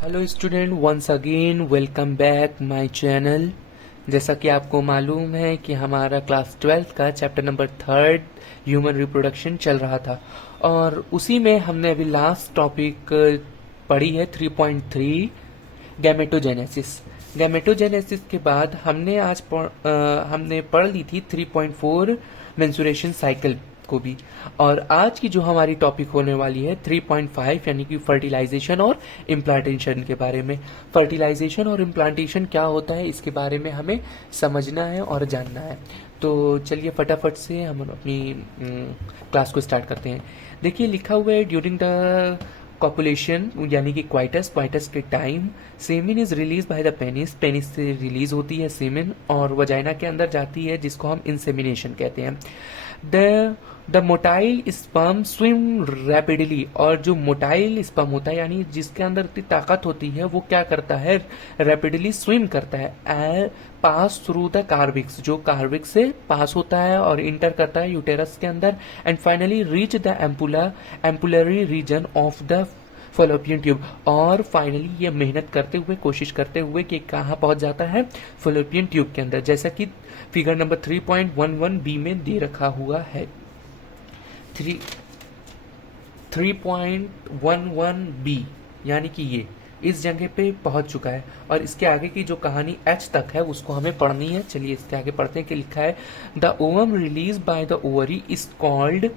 Hello student, once again welcome back my channel. जैसा कि आपको मालूम है कि हमारा क्लास 12 का चैप्टर नंबर 3 ह्यूमन रिप्रोडक्शन चल रहा था और उसी में हमने अभी लास्ट टॉपिक पढ़ी है 3.3 गैमेटोजेनेसिस। गैमेटोजेनेसिस के बाद हमने पढ़ ली थी 3.4 मेंसुरेशन साइकिल को भी। और आज की जो हमारी टॉपिक होने वाली है 3.5 यानी कि फर्टिलाइजेशन और इम्प्लांटेशन के बारे में। फर्टिलाइजेशन और इम्प्लांटेशन क्या होता है इसके बारे में हमें समझना है और जानना है। तो चलिए फटाफट से हम अपनी क्लास को स्टार्ट करते हैं। देखिए लिखा हुआ है ड्यूरिंग द कॉपुलेशन यानी कि क्वाइटस के time semen is release by the penis. Penis से रिलीज होती है सेमिन और वजाइना के अंदर जाती है, जिसको हम इंसेमिनेशन कहते हैं। The motile sperm swim rapidly, और जो मोटाइल स्पर्म होता है यानी जिसके अंदर इतनी ताकत होती है वो क्या करता है, रैपिडली स्विम करता है पास थ्रू द कार्विक्स, जो कार्विक्स से पास होता है और इंटर करता है यूटेरस के अंदर, and finally reach the ampullary reason of the Fallopian tube. और फाइनली ये मेहनत करते हुए, कोशिश करते हुए कि कहाँ पहुंच जाता है, फलोपियन ट्यूब के अंदर, जैसा कि फिगर नंबर 3.11 बी में दे रखा हुआ है। 3.11 बी यानी कि ये इस जगह पे पहुंच चुका है और इसके आगे की जो कहानी एच तक है उसको हमें पढ़नी है। चलिए इसके आगे पढ़ते हैं कि लिखा है the ovum release by the ovary is called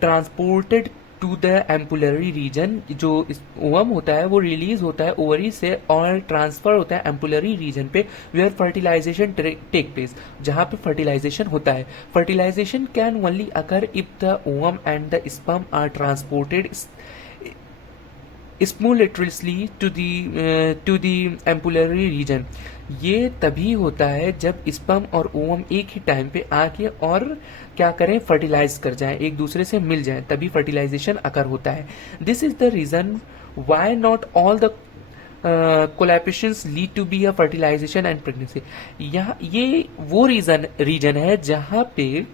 transported to the ampullary region. जो ओवम होता है वो रिलीज होता है ओवरी से और ट्रांसफर होता है एम्पुलरी रीजन पे, वेयर फर्टिलाइजेशन टेक प्लेस, जहां पे फर्टिलाइजेशन होता है। Fertilization can only occur if the ovum and the sperm are transported simultaneously to the ampullary region. ये तभी होता है जब स्पर्म और ओवम एक ही टाइम पे आके और क्या करें, फर्टिलाइज कर जाएं, एक दूसरे से मिल जाएं, तभी फर्टिलाइजेशन अकर होता है। This is the reason why not all the collaborations lead to be a fertilization and pregnancy. यहाँ ये वो रीजन है जहां पे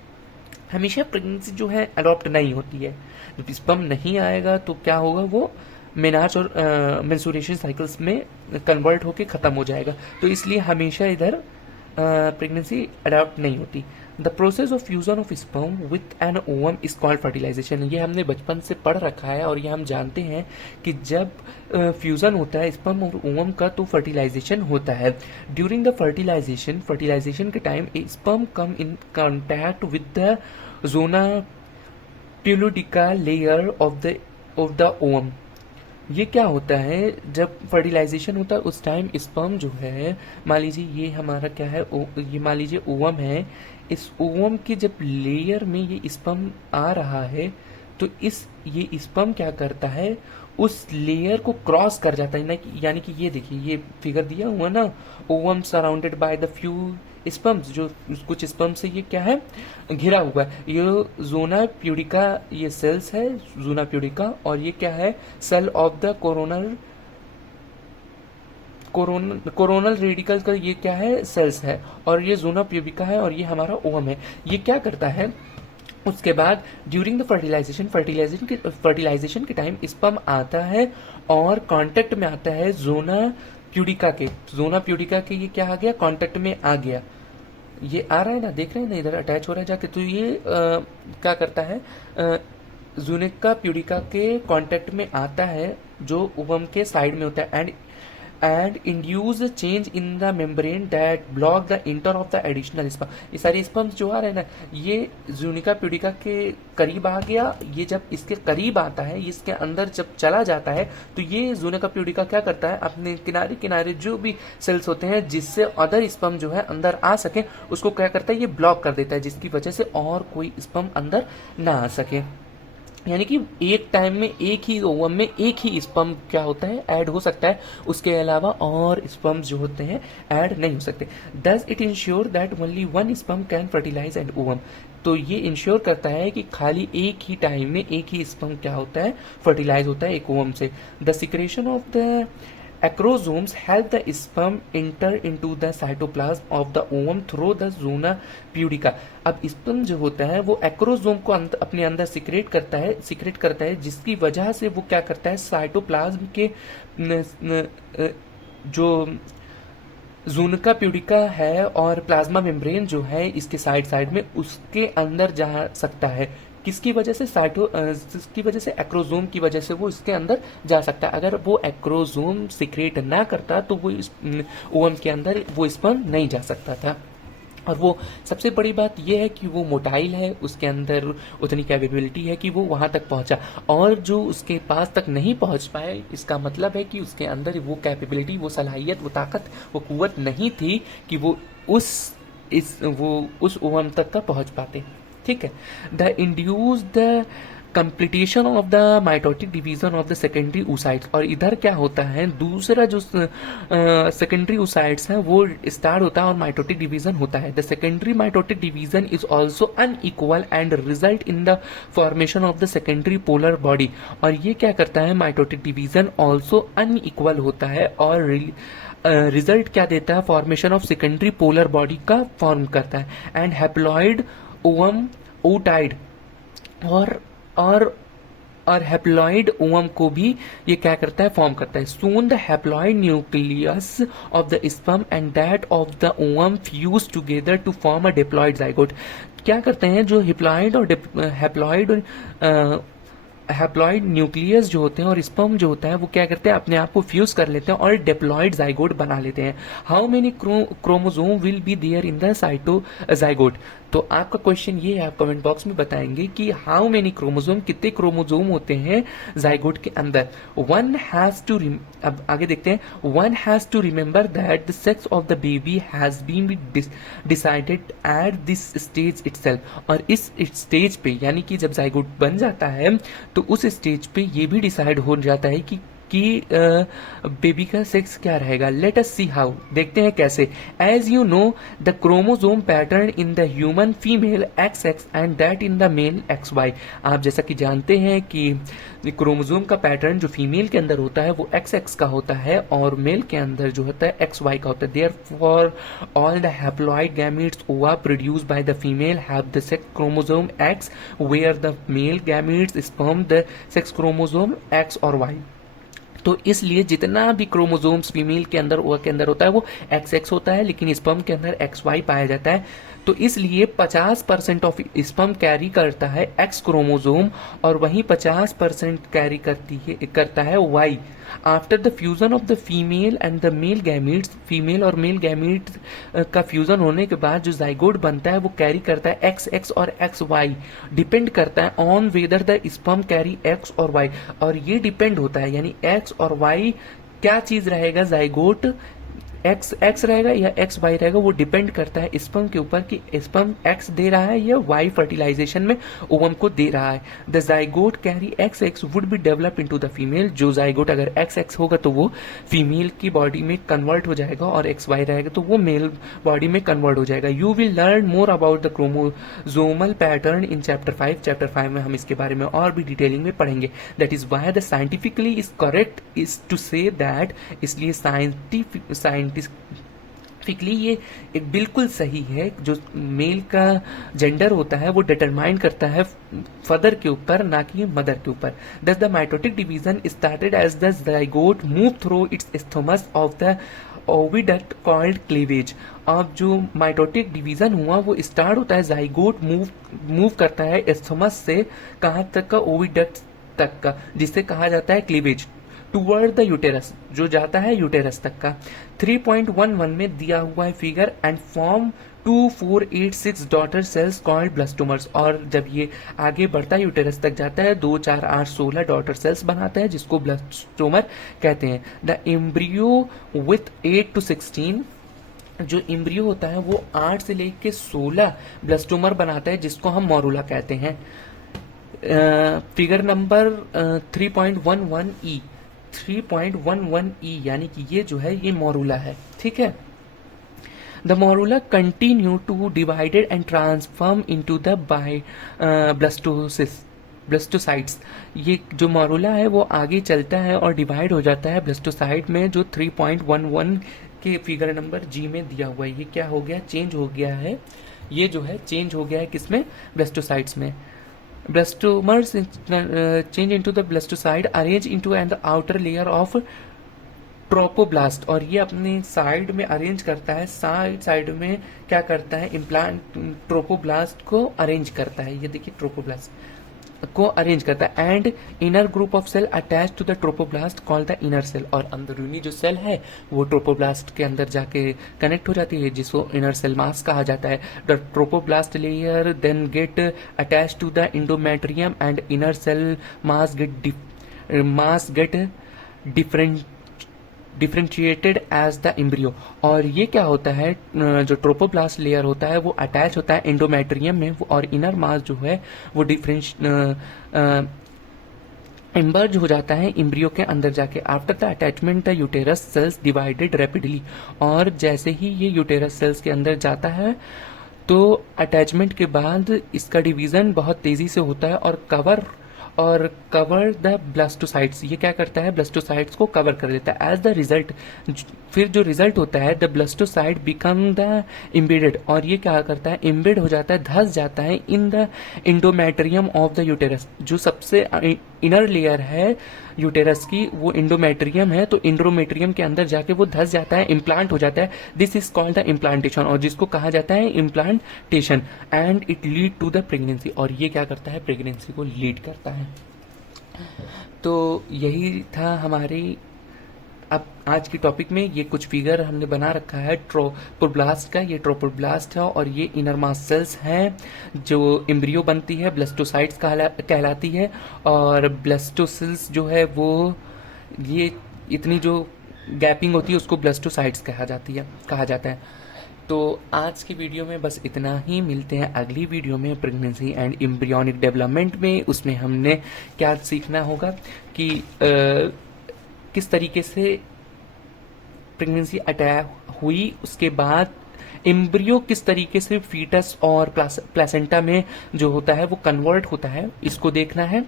हमेशा प्रेगनेंसी जो है अडॉप्ट नहीं होती है। जब स्पर्म नहीं आएगा तो क्या होगा, वो मेनार्च और मेंस्ट्रुएशन साइकिल्स में कन्वर्ट होके खत्म हो जाएगा, तो इसलिए हमेशा इधर प्रेगनेंसी अडॉप्ट नहीं होती। The process of fusion of sperm with an ovum is called fertilization. ये हमने बचपन से पढ़ रखा है और ये हम जानते हैं कि जब फ्यूजन होता है स्पर्म और ओवम का तो फर्टिलाइजेशन होता है। ड्यूरिंग द फर्टिलाइजेशन के time a sperm come in contact with the zona pellucida layer of the ovum. ये क्या होता है, जब फर्टिलाइजेशन होता है उस टाइम स्पर्म जो है, मान लीजिए ये हमारा क्या है, ये मान लीजिए ओवम है, इस ओवम के जब लेयर में ये स्पर्म आ रहा है तो ये स्पर्म क्या करता है, उस लेयर को क्रॉस कर जाता है ना, यानी कि ये देखिए ये फिगर दिया हुआ ना, ovum surrounded by the few sperms, जो कुछ स्पर्म से ये क्या है, घिरा हुआ है। ये जोना प्यूडिका, ये सेल्स है जोना प्यूडिका, और ये क्या है, cell of the coronal radical का ये क्या है, सेल्स है, और ये जोना प्यूबिका है और ये हमारा ओवम है। ये क्या करता है, उसके बाद ड्यूरिंग द फर्टिलाइजेशन के टाइम स्पर्म आता है और कांटेक्ट में आता है जोना प्यूडिका के ये क्या आ गया, कांटेक्ट में आ गया। ये आ रहा है ना, देख रहे हैं ना, इधर अटैच हो रहा है जाके, तो ये क्या करता है, जूनिका प्यूडिका के कांटेक्ट में आता है जो ओवम के साइड में होता है, and induce change in the membrane that block the inter of the additional sperm. ये सारे स्पर्म्स जो आ रहे हैं ना, ये जूनिका प्यूडिका के करीब आ गया, ये जब इसके करीब आता है, इसके अंदर जब चला जाता है, तो ये जूनिका प्यूडिका क्या करता है, अपने किनारे किनारे जो भी सेल्स होते हैं जिससे अदर स्पर्म जो है अंदर आ सके, उसको क्या करता है, ये ब्लॉक कर देता है, जिसकी वजह से और कोई स्पर्म अंदर ना आ सके। यानी कि एक टाइम में एक ही ओवम में एक ही स्पर्म क्या होता है, ऐड हो सकता है, उसके अलावा और स्पर्म जो होते हैं ऐड नहीं हो सकते। Does it ensure that only one sperm can fertilize and ovum. तो ये इंश्योर करता है कि खाली एक ही टाइम में एक ही स्पर्म क्या होता है, फर्टिलाइज होता है एक ओवम से। The secretion of the Acrosomes help the sperm enter into the cytoplasm of the ovum through the zona pudica. अब स्पर्म जो होता है वो एक्रोजोम को अपने अंदर सिक्रेट करता है जिसकी वजह से वो क्या करता है, साइटोप्लाज्म के जो जूनका प्यूडिका है और प्लाज्मा मेम्ब्रेन जो है इसके साइड में उसके अंदर जा सकता है. किसकी वजह से, किसकी वजह से, एक्रोजोम की वजह से वो इसके अंदर जा सकता है. अगर वो एक्रोजोम सिक्रेट ना करता तो वो ओवम के अंदर वो स्पर्म नहीं जा सकता था. और वो सबसे बड़ी बात यह है कि वो मोटाइल है, उसके अंदर उतनी कैपेबिलिटी है कि वो वहां तक पहुंचा, और जो उसके पास तक नहीं पहुंच पाए इसका मतलब है कि उसके अंदर वो कैपेबिलिटी, वो सलाहियत, वो ताकत, वो कुव्वत नहीं थी कि वो उस ओवम तक का पहुंच पाते. ठीक है. The induced completion of the mitotic division of the secondary oocytes. और इधर क्या होता है, दूसरा जो सेकेंडरी oocytes है वो स्टार्ट होता है और माइटोटिक डिवीजन होता है. The secondary mitotic division is also unequal and result in the formation of the secondary polar body. और ये क्या करता है, माइटोटिक डिवीजन ऑल्सो अनइक्वल होता है और रिजल्ट क्या देता है, formation of secondary polar body का फॉर्म करता है. एंड हैप्लॉइड ओवम oocyte और हैप्लॉइड ओवम को भी ये क्या करता है, फॉर्म करता है. Soon the haploid nucleus of the sperm and that of the ovum fuse together to form a diploid zygote. क्या करते हैं, जो हैप्लॉइड न्यूक्लियस जो होते हैं और स्पर्म जो होता है वो क्या करते हैं, अपने आप को फ्यूज कर लेते हैं और डिप्लॉइड जाइगोट बना लेते हैं. How many chromosome will be there in the cytozygote. तो आपका क्वेश्चन ये है, आप कमेंट बॉक्स में बताएंगे कि हाउ मेनी क्रोमोसोम, कितने क्रोमोसोम होते हैं जाइगोट के अंदर. वन हैज टू, अब आगे देखते हैं. One has to remember that the sex of the baby has been decided at this stage itself. और इस स्टेज पे, यानी कि जब जाइगोट बन जाता है तो उस स्टेज पे ये भी डिसाइड हो जाता है कि बेबी का सेक्स क्या रहेगा. Let us see how. देखते हैं कैसे. As you know the chromosome pattern in the human female XX and that in the male XY. आप जैसा कि जानते हैं कि क्रोमोसोम का पैटर्न जो फीमेल के अंदर होता है वो XX का होता है और मेल के अंदर जो होता है XY का होता है. Therefore all the haploid gametes ova produced by the female have the sex chromosome X where the male gametes sperm the sex chromosome X और Y. तो इसलिए जितना भी क्रोमोसोम्स फीमेल के अंदर होता है वो XX होता है, लेकिन स्पर्म के अंदर XY पाया जाता है. तो इसलिए 50% ऑफ स्पर्म कैरी करता है X क्रोमोसोम और वहीं 50% कैरी करता है Y. After the fusion of the female and the male gametes, female और मेल गैमीट्स का फ्यूजन होने के बाद जो जाइगोट बनता है वो कैरी करता है XX और XY. डिपेंड करता है on whether the sperm carry X और Y. और ये डिपेंड होता है, यानी X और Y क्या चीज रहेगा, जाइगोट X रहेगा या XY रहेगा, वो डिपेंड करता है स्पर्म के ऊपर कि स्पर्म X दे रहा है या Y फर्टिलाइजेशन में ओवम को दे रहा है. The zygote carry XX would be develop into the female. जो जाइगोट अगर XX होगा तो वो फीमेल की बॉडी में कन्वर्ट हो जाएगा और XY रहेगा तो वो मेल बॉडी में कन्वर्ट हो जाएगा. You will learn more about the chromosomal pattern in chapter 5. Chapter 5 में हम इसके बारे में और भी डिटेलिंग में पढ़ेंगे. That is why the scientifically is correct is to say that, इसलिए साइंटिफिकली ये एक बिल्कुल सही है. जो मेल का जेंडर होता है वो डिटरमाइन करता है फादर के ऊपर, ना कि मदर के ऊपर. Thus the mitotic division started as the zygote move through isthmus of the oviduct called cleavage. अब जो माइटोटिक डिवीजन हुआ वो स्टार्ट होता है, जाइगोट मूव करता है स्टोमस से कहाँ तक का, ओविडक्ट तक का, जिसे कहा जाता है क्लीवेज. टूवर्ड द यूटेरस, जो जाता है यूटेरस तक का. 3.11 में दिया हुआ है figure. And form 2486 daughter cells called blastomeres. और जब ये आगे बढ़ता है यूटेरस तक जाता है 2, 4, 8, 16 डॉटर सेल्स बनाता है जिसको ब्लास्टोमर कहते हैं. द एम्ब्रियो विथ 8 to 16, जो एम्ब्रियो होता है वो 8 से लेकर 16 ब्लास्टोमर बनाता है जिसको हम मोरूला कहते हैं. फिगर नंबर 3.11E 3.11E यानी कि ये जो है ये मोरूला है. ठीक है. The morula continue to divided and transform into the blastocyst. Blastocysts. ये जो मॉरूला है वो आगे चलता है और डिवाइड हो जाता है ब्लास्टोसाइट में, जो 3.11 के फिगर नंबर जी में दिया हुआ है। ये क्या हो गया, चेंज हो गया है, ये जो है चेंज हो गया है किसमें, ब्लास्टोसाइट्स में। Blastomers change into the blastocyte, arrange into an outer layer of trophoblast, और ये अपने साइड में अरेंज करता है, साइड साइड में क्या करता है, इम्प्लांट ट्रोपोब्लास्ट को अरेंज करता है। ये देखिए ट्रोपोब्लास्ट को अरेंज करता है। And inner group of cell attach to the trophoblast called the inner cell, और अंदरूनी जो सेल है वो ट्रोपोब्लास्ट के अंदर जाके कनेक्ट हो जाती है, जिसको इनर सेल मास कहा जाता है। The trophoblast layer then get attach to the endometrium and inner cell mass get differentiated as the embryo. और ये क्या होता है, जो ट्रोपोब्लास्ट लेयर होता है वो अटैच होता है एंडोमेट्रियम में, और इनर मास जो है वो इमर्ज हो जाता है एम्ब्रियो के अंदर जाके। After the attachment the uterus cells divided rapidly, और जैसे ही ये यूटेरस सेल्स के अंदर जाता है तो अटैचमेंट के बाद इसका डिवीजन बहुत तेजी से होता है और कवर द ब्लास्टोसाइट्स। ये क्या करता है, ब्लास्टोसाइट्स को कवर कर देता है। एज द रिजल्ट, फिर जो रिजल्ट होता है, द ब्लास्टोसाइट बिकम द इम्बेडेड, और ये क्या करता है, इम्बेड हो जाता है, धस जाता है in the endometrium of the uterus. जो सबसे इनर लेयर है यूटेरस की वो इंडोमेट्रियम है, तो इंडोमेट्रियम के अंदर जाके वो धस जाता है, इम्प्लांट हो जाता है। This is called the implantation, और जिसको कहा जाता है implantation. And it lead to the pregnancy, और ये क्या करता है, प्रेगनेंसी को लीड करता है। तो यही था हमारी अब आज की टॉपिक में। ये कुछ फिगर हमने बना रखा है ट्रोपोब्लास्ट का, ये ट्रोपोब्लास्ट है, और ये इनर मास सेल्स हैं जो एम्ब्रियो बनती है, ब्लास्टोसाइट्स कहलाती है। और ब्लास्टोसेल्स जो है वो ये इतनी जो गैपिंग होती है उसको ब्लास्टोसाइट्स कहा जाता है। तो आज की वीडियो में बस इतना ही, मिलते हैं अगली वीडियो में प्रेगनेंसी एंड एम्ब्रियोनिक डेवलपमेंट में। उसमें हमने क्या सीखना होगा कि किस तरीके से प्रेगनेंसी अटैक हुई, उसके बाद एम्ब्रियो किस तरीके से फीटस और प्लेसेंटा में जो होता है वो कन्वर्ट होता है, इसको देखना है।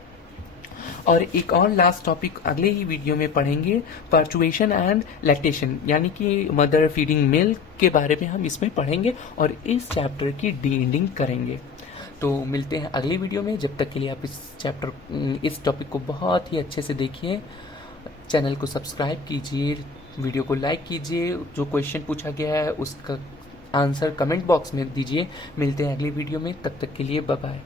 और एक और लास्ट टॉपिक अगले ही वीडियो में पढ़ेंगे, पर्चुएशन एंड लैक्टेशन, यानी कि मदर फीडिंग मिल्क के बारे में हम इसमें पढ़ेंगे और इस चैप्टर की डी एंडिंग करेंगे। तो मिलते हैं अगली वीडियो में। जब तक के लिए आप इस टॉपिक को बहुत ही अच्छे से देखिए, चैनल को सब्सक्राइब कीजिए, वीडियो को लाइक कीजिए, जो क्वेश्चन पूछा गया है उसका आंसर कमेंट बॉक्स में दीजिए। मिलते हैं अगली वीडियो में, तब तक के लिए बाय बाय।